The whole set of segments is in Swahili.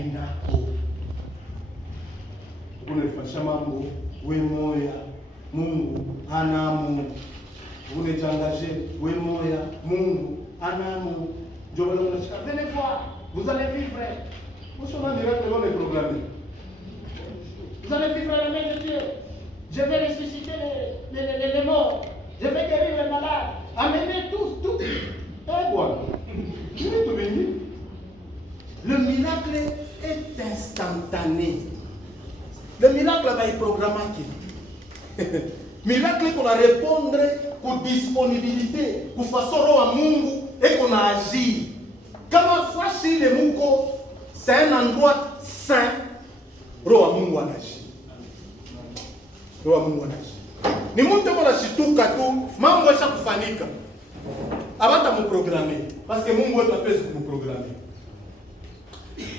hainako. Unafasha mambo we moya Mungu anamu. Unechangaje we moya Mungu anamu. Je vais vous dire, venez voir, vous allez vivre. Vous savez directement les programmes. Vous allez vivre la main de Dieu. Je vais ressusciter les morts. Je vais guérir les malades. Amenez tout. Et voilà. Le miracle est instantané. Le miracle va être programmé. Miracle qu'on a répondre pour disponibilité, pour façon à Mungu et qu'on a agi. Comme fois si le Mungu, c'est un endroit saint, Roa Mungu a agi. Roa Mungu a agi. Ni mtu mona shitu katu, mambo ya kufanika. Abata mu programmer parce que Mungu est appelé pour programmer.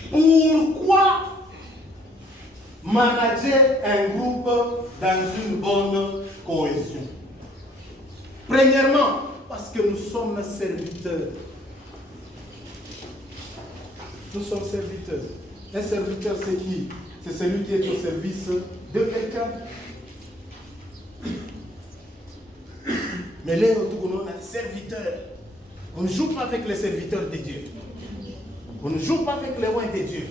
Pourquoi manager un groupe dans une bonne cohésion? Premièrement, parce que nous sommes serviteurs. Nous sommes serviteurs. Un serviteur, c'est qui? C'est celui qui est au service de quelqu'un. Mais là, on a des serviteurs. On ne joue pas avec les serviteurs de Dieu. On ne joue pas avec les loin de Dieu.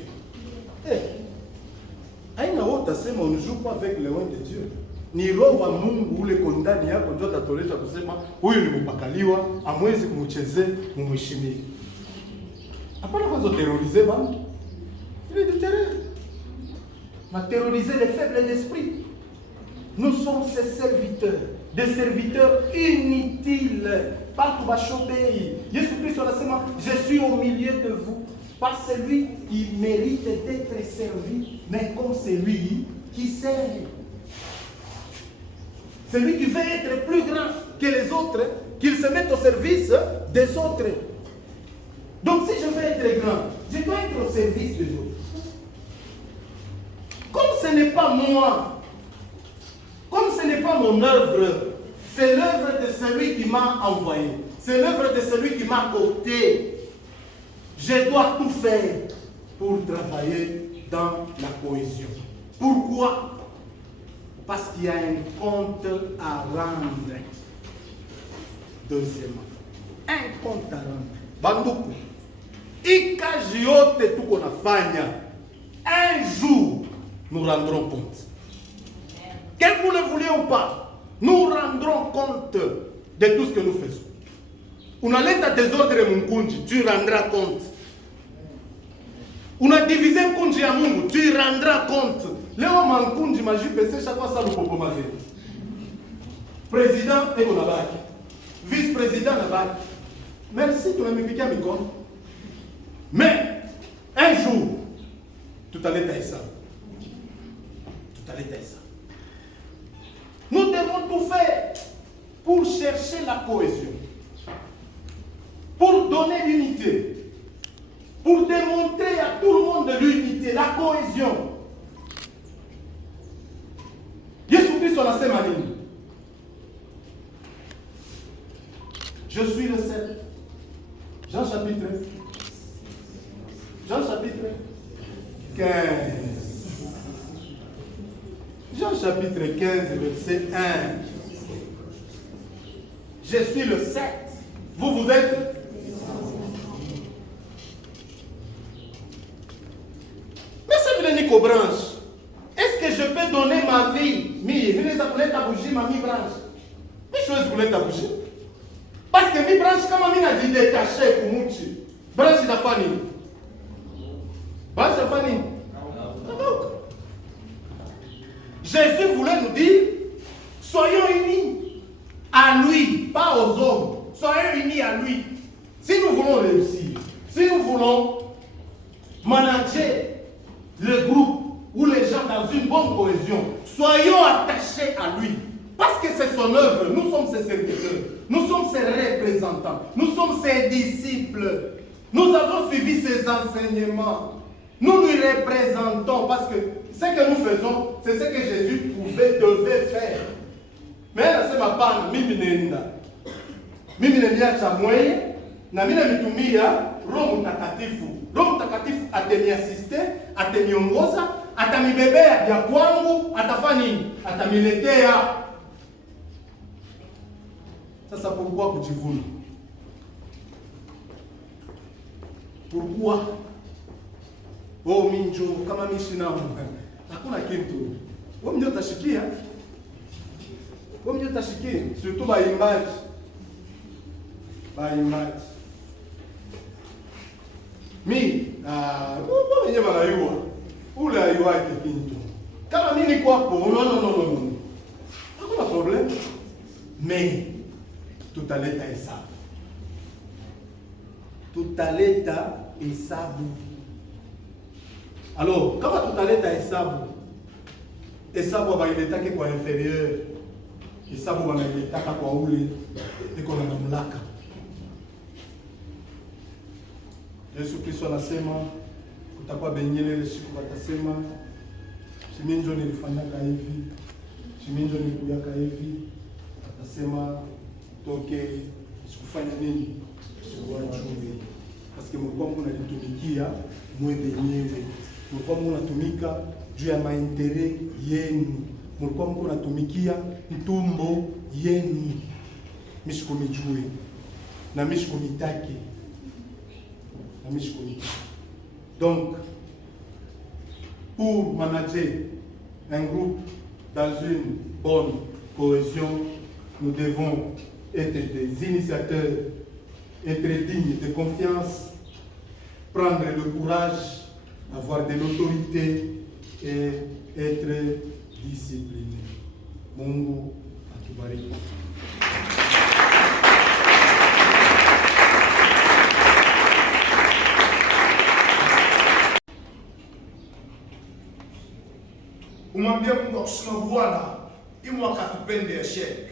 On ne joue pas avec les loin de Dieu. Ni roho wa Mungu ule kondani yako ndio tatolesha kusema huyu ni mpakaliwa, amwezi kumchezea, mumheshimie. Hapana kwanza terroriser bantu. Il est du terreur. Ma terroriser les faibles d'esprit. Nous sommes ces serviteurs, des serviteurs inutiles. Pas tout va choper. Jésus Christ a dit, je suis au milieu de vous. Pas celui qui mérite d'être servi, mais comme celui qui sert. Celui qui veut être plus grand que les autres, qu'il se mette au service des autres. Donc si je veux être grand, je dois être au service des autres. Comme ce n'est pas moi, comme ce n'est pas mon œuvre, c'est l'œuvre de celui qui m'a envoyé. C'est l'œuvre de celui qui m'a coopté. Je dois tout faire pour travailler dans la cohésion. Pourquoi? Parce qu'il y a un compte à rendre. Deuxièmement, un compte à rendre. Banduku. Ikaji yote tuko nafanya. Un jour, nous rendrons compte. Que vous le vouliez ou pas, nous rendrons compte de tout ce que nous faisons. Unaleta désordre Mungunji, tu rendras compte. On a divisé un kunji à Mungu, tu rendras compte. Léo Mankunji m'a JPC, chaque fois ça nous propose. Président et Konabak. Vice-président Nabak. Merci, tu m'as piqué à mes comptes. Mais, un jour, tout allait être ça. Tout allait être ça. Nous devons tout faire pour chercher la cohésion. Pour donner l'unité. Pour démontrer à tout le monde l'unité, la cohésion. Jésus Christ on a ses manines. Je suis le seul. Jean chapitre 15. Jean chapitre 15, verset 1. Je suis le 7. Vous êtes. Mais ça veut dire qu'aux branches. Est-ce que je peux donner ma vie? Mi, venez à couler ta bougie, ma mi-branche. Mais je vais couler ta bougie. Parce que mi-branche, comme mi n'a dit détaché pour mouchi. Branche de famille. Branche de famille. Jésus voulait nous dire, soyons unis à lui, pas aux hommes. Soyons unis à lui. Si nous voulons réussir, si nous voulons manager le groupe ou les gens dans une bonne cohésion, soyons attachés à lui. Parce que c'est son œuvre, nous sommes ses serviteurs, nous sommes ses représentants, nous sommes ses disciples. Nous avons suivi ses enseignements. Nous lui représentons parce que ce que nous faisons, c'est ce que Jésus devait faire. Mais là, c'est ma panne, mimi nenda. Mimi nenda cha mwenye, na mimi mitumia Roho Mtakatifu. Roho Mtakatifu ataniasiste, ataniongoza, atanibebea vya kwangu, atafanya nini? Ataniletea. Sasa pourquoi kujivuna? Pourquoi? Oh minjo, kama mimi sina hakuna kitu. Wewe ndio utashikia. Wewe ndio utashikia, surtout baimbaji. Baimbaji. Mimi wewe wenyewe wanayua. Ule ayuaje kitu. Kama mimi niko hapo, no. Hakuna problem. Mais tutaleta hesabu. Tutaleta hesabu. Alors, kama tutaleta hesabu, hesabu wabailetake kwa inférieur, hesabu wanailetaka kwa ule iko na mamlaka. Yesu Kristo anasema kutakuwa bengine ile siku watasema shiminjo nilifanyaka hivi, shiminjo nilikuyaka hivi, atasema toke sikufanya nini? Sikuwajui. Parce que mlikuwa mnalitumikia mwe wenyewe. Mlikuwa mnatumika juu ya maendeleo yenu. Mlikuwa mnatumikia mtumbo yenu. Misikomijue na misikomitake. Na misikomitake. Donc pour manager un groupe dans une bonne cohésion, nous devons être des initiateurs, être dignes de confiance, prendre le courage, avoir de l'autorité et être discipliné. Mungu atubariki. Umwambie Mungu akusema Bwana, hii mwaka tupende échec.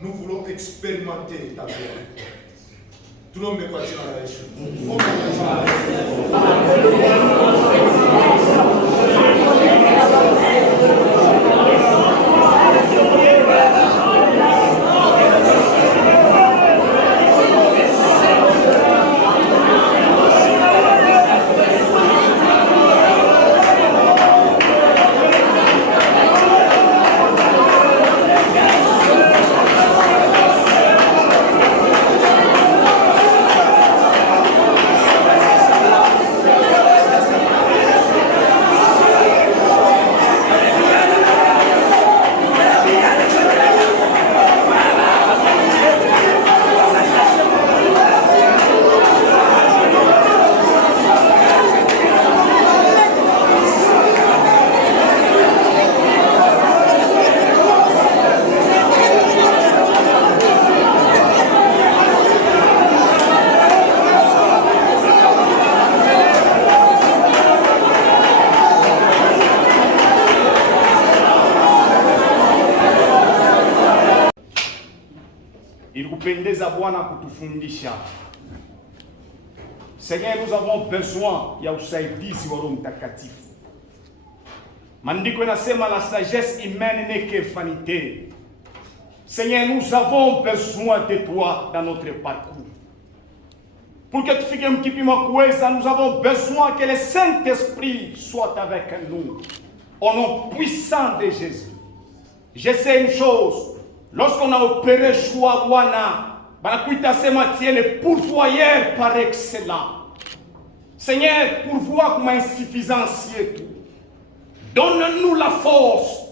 Nous voulons expérimenter ta gloire. Tunaombe kwa jina la Yesu. Ilikupendeza Bwana kutufundisha. Seigneur, nous avons besoin ya usaidizi wa Roho Mtakatifu. Maandiko yanasema la sagesse humaine n'est que vanité. Seigneur, nous avons besoin de toi dans notre parcours. Pour que tufike mkipimo kuweza, nous avons besoin que le Saint-Esprit soit avec nous. Au nom puissant de Jésus. Je sais une chose. Lorsqu'on a opéré choix Bwana, banakuita sema tu es le pourvoyeur par excellence. Seigneur, pourvoie comme insuffisance yetu. Donne-nous la force.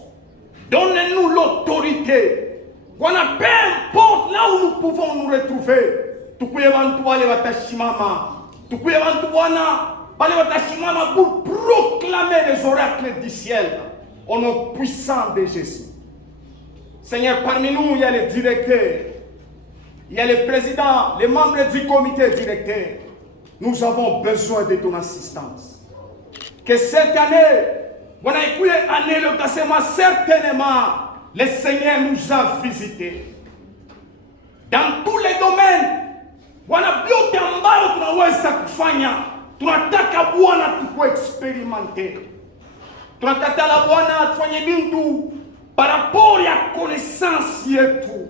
Donne-nous l'autorité. Bwana, peu importe là où nous pouvons nous retrouver. Tukuye bantu wale watashimama. Tukuye bantu Bwana, wale watashimama pour proclamer les oracles du ciel. Au nom puissant de Jésus. Seigneur, parmi nous, il y a les directeurs, il y a les présidents, les membres du comité directeur. Nous avons besoin de ton assistance. Que cette année, certainement, le Seigneur nous a visités. Dans tous les domaines, vyote ambavyo tunaweza kufanya, tunataka Bwana tukuexperimente. Tunataka Bwana tufanye bintu par rapport ya connaissance yetu.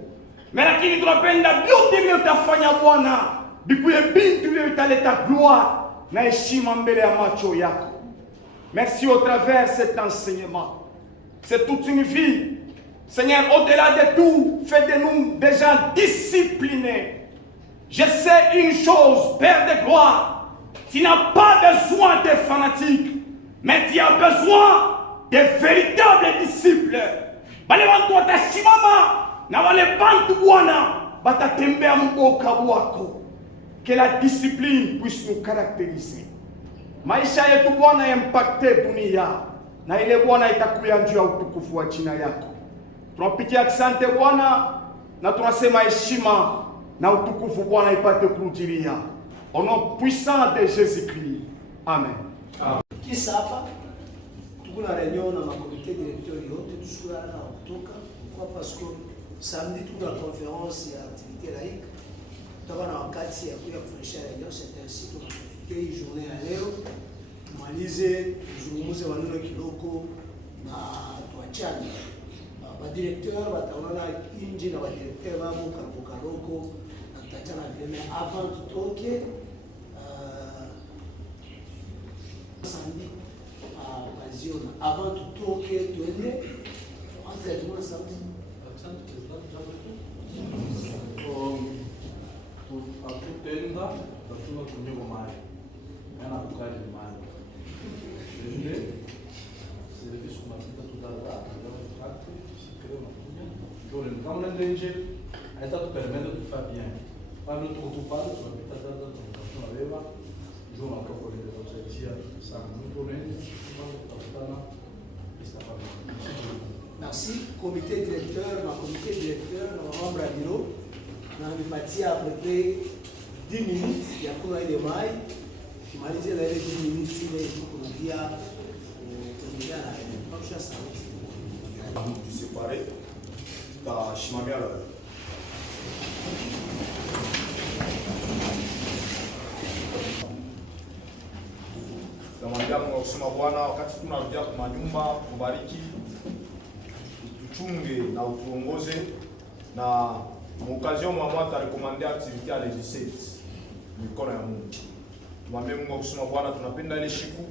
Mais lakini tunapenda vyote vile utafanya Bwana bikuye bintu vile vitaleta gloire na heshima mbele ya macho yako. Merci au travers de cet enseignement. C'est toute une vie. Seigneur, au-delà de tout, fais de nous des gens disciplinés. Je sais une chose, Père de gloire, tu n'as pas besoin de fanatiques, mais tu as besoin de véritables disciples. Bale bantu watasimama na wale bantu Bwana batatembea mboka wako. Que la discipline puisse nous caractériser. Maisha yetu Bwana yampakte dunia, na ile Bwana itakuya juu ya utukufu wa jina yako. Tunapitia asante Bwana, na tunasema heshima na utukufu Bwana ipate kurudilia. Au nom puissant de Jésus-Christ. Amen. Kisa hapa tuko na réunion na makomite directeur yote tushukuru na kutoka kwa parce que samedi tuko na conférence ya activité laïque. Tutakuwa na wakati ya kuya kufundisha réunion, c'est ainsi tunafikia hii journée ya leo. Tumalize tuzungumze maneno kidogo na tuachane. Ba directeur wataona nje na ba directeur wao karoko na tutachana vile avant tutoke samedi occasion avant tutoke tuende entre tout le samedi. Hatutenda tatuna kunyego mai ana kukali mai ndio serviço kuma kita tudara ndio kati sikre makunya ndio kama ndenje aita tu permite tu fa bien quando tu ocupado tu habita dada tu aveva ndio makoko ile tutia sana ndio nene tutafutana esta famille. Merci comité directeur, ma comité directeur na membre ya bureau na nipatia après 10 minutes ya kuna ile mai kimalize na ile 10 minutes ile kurudia kurudia na ile sauti Tuseparé tutashimamia la tunamwambia Mungu kusema Bwana, wakati tunarudia kwa nyumba, kubariki, tuchunge na utuongoze na m'occasion mwa tarekomande activité ya le 17 mikono ya Mungu. Tumwambie Mungu kusema Bwana, tunapenda ile siku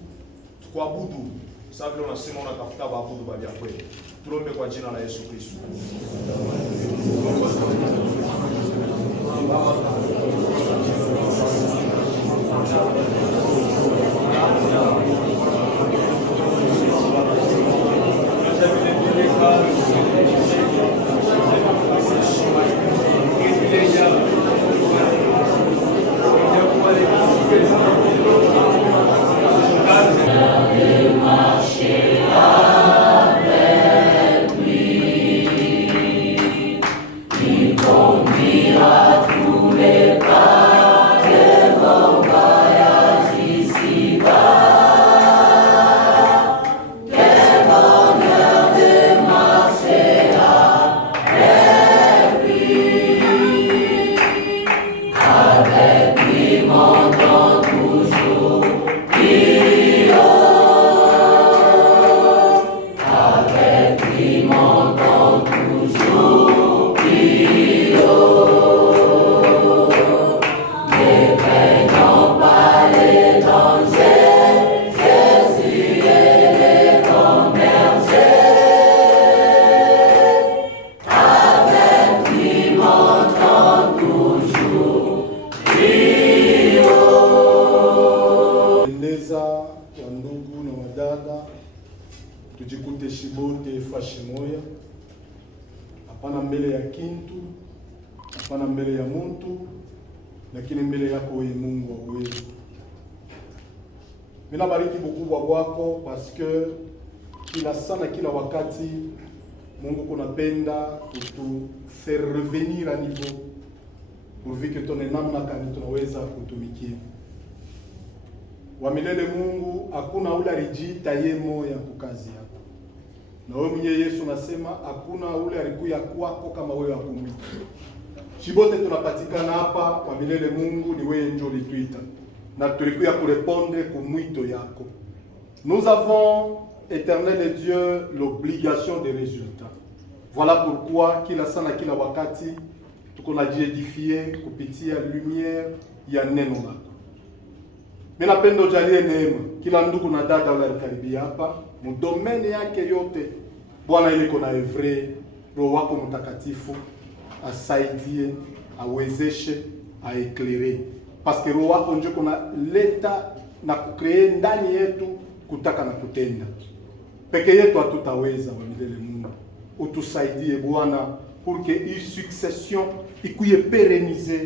tukuabudu. Sasa vile unasema unatafuta waabudu bali ya kweli. Tuombe kwa jina la Yesu Kristo. tujikute shibote fashi moya, hapana mbele ya kintu, hapana mbele ya muntu, lakini mbele yako wewe Mungu wa uwezo. Mina bariki bukubwa bwako parce que kila sana kila wakati Mungu kunapenda kutu faire revenir à niveau pourvu que tone namna kani tunaweza kutumikia. Wa milele Mungu, hakuna ule alijiita yeye moya kukazi yako. Na wewe mwenye Yesu nasema hakuna ule alikuya kwako kama wewe hakumwita. Shibote tunapatikana hapa wa milele Mungu, ni wewe ndio ulituita. Na tulikuya kurepondre kumwito yako. Nous avons, éternel et Dieu, l'obligation des résultats. Voilà pourquoi kila sana kila wakati tuko na jiedifie kupitia lumière ya neno lako. Mimi napenda ujalie neema kila ndugu na dada wale alikaribia hapa mudomene yake yote. Bwana ile kuna evre Roho wako Mtakatifu asaidie, awezeshe, aeklere, parce que Roho wako ndio kuna leta na kukree ndani yetu kutaka na kutenda. Peke yetu hatutaweza. Wa milele Mungu, utusaidie Bwana, pour que hii succession ikuye pérenniser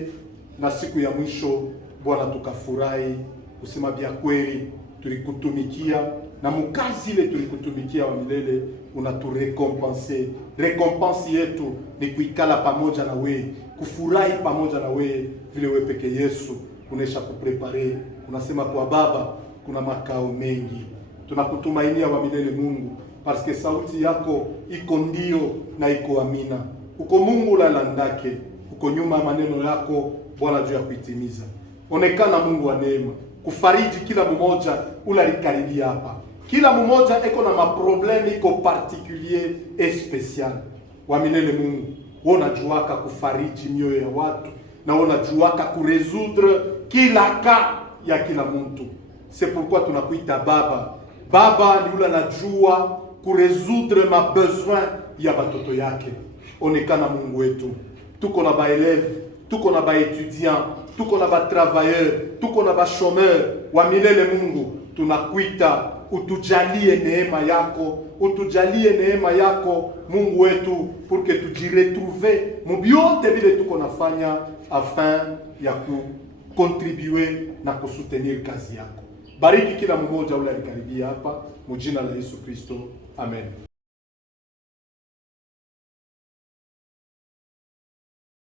na siku ya mwisho Bwana tukafurahi kusema bia kweli tulikutumikia na mukazi ile tulikutumikia. Wa milele unaturekompense. Recompense yetu ni kuikala pamoja na wewe, kufurahi pamoja na wewe vile wewe peke Yesu unesha kuprepare. Unasema kwa Baba kuna makao mengi. Tunakutumainia wa milele Mungu, parce que sauti yako iko ndio na iko amina. Uko Mungu lalandake, uko nyuma maneno yako Bwana juu ya kuitimiza. Onekana Mungu wa neema, kufariji kila mmoja ula likaribia hapa. Kila mmoja eko na maprobleme iko particulier et special. Wa milele Mungu, unajuaka kufariji mioyo ya watu na unajuaka kuresoudre kila ka ya kila mtu. C'est pourquoi tunakuita Baba. Baba ni ule anajua kuresoudre ma besoin ya batoto yake. Onekana Mungu wetu. Tuko na ba élève, tuko na ba étudiant, tuko na ba travailleur, tuko na ba chômeur. Wa milele Mungu, tunakuita utujalie neema yako, utujalie neema yako Mungu wetu, pour que tujiretrouve mubiote vile tuko nafanya afin ya kucontribuer na kusoutenir kazi yako. Bariki kila mmoja ule alikaribia hapa, mujina la Yesu Kristo. Amen.